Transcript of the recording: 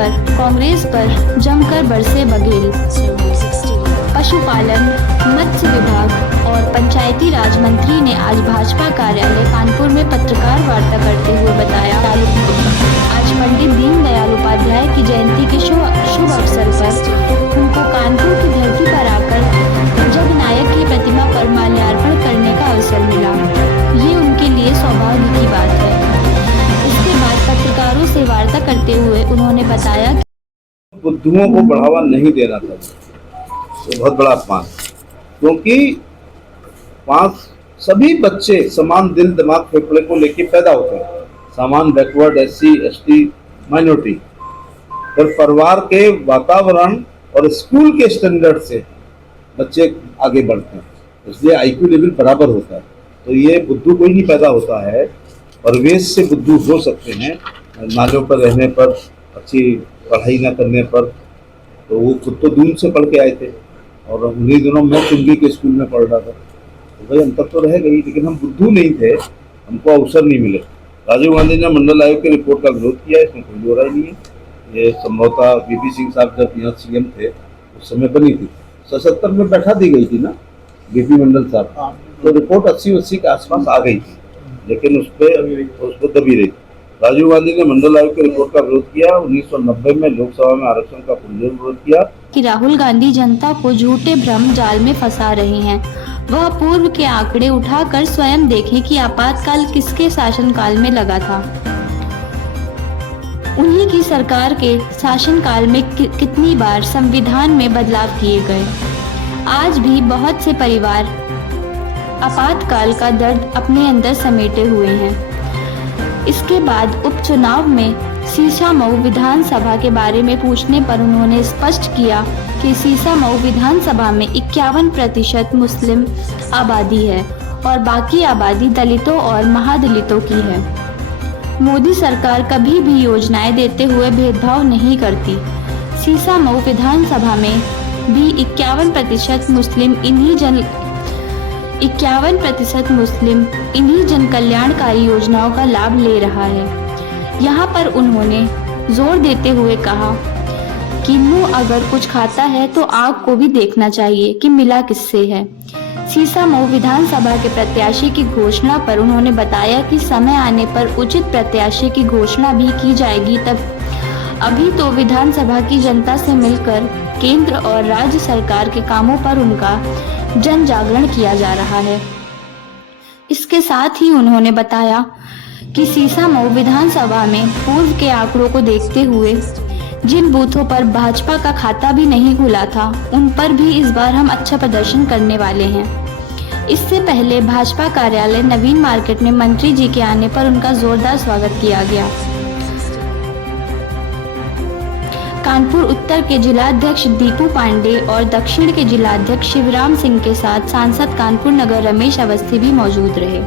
पर कांग्रेस पर जमकर बरसे बघेल। पशुपालन, मत्स्य विभाग और पंचायती राज मंत्री ने आज भाजपा कार्यालय कानपुर में पत्रकार वार्ता करते हुए बताया, आज पंडित दीनदयाल उपाध्याय की जयंती के शुभ अवसर पर उनको कानपुर की धरती पर आकर जगनायक की प्रतिमा पर माल्यार्पण करने का अवसर मिला। ये उनके लिए सौभाग्य की बात है। इसके बाद पत्रकारों से वार्ता करते हुए उन्होंने बताया कि बुद्धुओं को बढ़ावा नहीं देना था, ये बहुत बड़ा अपमान, क्योंकि सभी बच्चे समान दिल दिमाग फेफड़े को लेके पैदा होते हैं, समान बैकवर्ड SC ST माइनॉरिटी, पर परिवार के वातावरण और स्कूल के स्टैंडर्ड से बच्चे आगे बढ़ते हैं, इसलिए IQ लेवल बराबर होता है। तो ये बुद्धू कोई नहीं पैदा होता है, परिवेश से बुद्धू हो सकते हैं, नालों पर रहने पर, अच्छी पढ़ाई न करने पर। तो वो खुद तो दून से पढ़ के आए थे और उन्हीं दिनों मैं चुंगी के स्कूल में पढ़ रहा था, तो भाई अंतर तो रह गई, लेकिन हम बुद्धू नहीं थे, हमको अवसर नहीं मिले। राजीव गांधी ने मंडल आयोग की रिपोर्ट का विरोध किया, इसमें कोई दो राय नहीं है। ये संभवतः VP सिंह साहब जब यहाँ CM थे उस समय बनी थी, 77 में बैठा दी गई थी ना VP मंडल साहब, तो रिपोर्ट 80 के आसपास आ गई थी, लेकिन उस पर दबी रही। राजीव गांधी ने मंडल आयोग की रिपोर्ट का विरोध किया। 1990 में लोकसभा में आरक्षण का पुनर्विचार विरोध किया कि राहुल गांधी जनता को झूठे भ्रम जाल में फंसा रहे हैं। वह पूर्व के आंकड़े उठाकर स्वयं देखें कि आपातकाल किसके शासनकाल में लगा था। उन्हीं की सरकार के शासनकाल में कितनी बार संविधान में बदलाव किए गए। आज भी बहुत से परिवार आपातकाल का दर्द अपने अंदर समेटे हुए हैं। इसके बाद उपचुनाव में सीसामऊ विधानसभा के बारे में पूछने पर उन्होंने स्पष्ट किया कि सीसामऊ विधानसभा में 51% मुस्लिम आबादी है और बाकी आबादी दलितों और महादलितों की है। मोदी सरकार कभी भी योजनाएं देते हुए भेदभाव नहीं करती। सीसामऊ विधानसभा में भी 51% मुस्लिम इन्हीं जन कल्याणकारी योजनाओं का लाभ ले रहा है। यहाँ पर उन्होंने जोर देते हुए कहा कि मुंह अगर कुछ खाता है तो आग को भी देखना चाहिए कि मिला किससे है। सीसामऊ विधानसभा के प्रत्याशी की घोषणा पर उन्होंने बताया कि समय आने पर उचित प्रत्याशी की घोषणा भी की जाएगी। तब अभी तो विधानसभा की जनता से मिलकर केंद्र और राज्य सरकार के कामों पर उनका जन जागरण किया जा रहा है। इसके साथ ही उन्होंने बताया कि सीसामऊ विधानसभा में पूर्व के आंकड़ों को देखते हुए जिन बूथों पर भाजपा का खाता भी नहीं खुला था, उन पर भी इस बार हम अच्छा प्रदर्शन करने वाले हैं। इससे पहले भाजपा कार्यालय नवीन मार्केट में मंत्री जी के आने पर उनका जोरदार स्वागत किया गया। कानपुर उत्तर के जिलाध्यक्ष दीपू पांडे और दक्षिण के जिलाध्यक्ष शिवराम सिंह के साथ सांसद कानपुर नगर रमेश अवस्थी भी मौजूद रहे।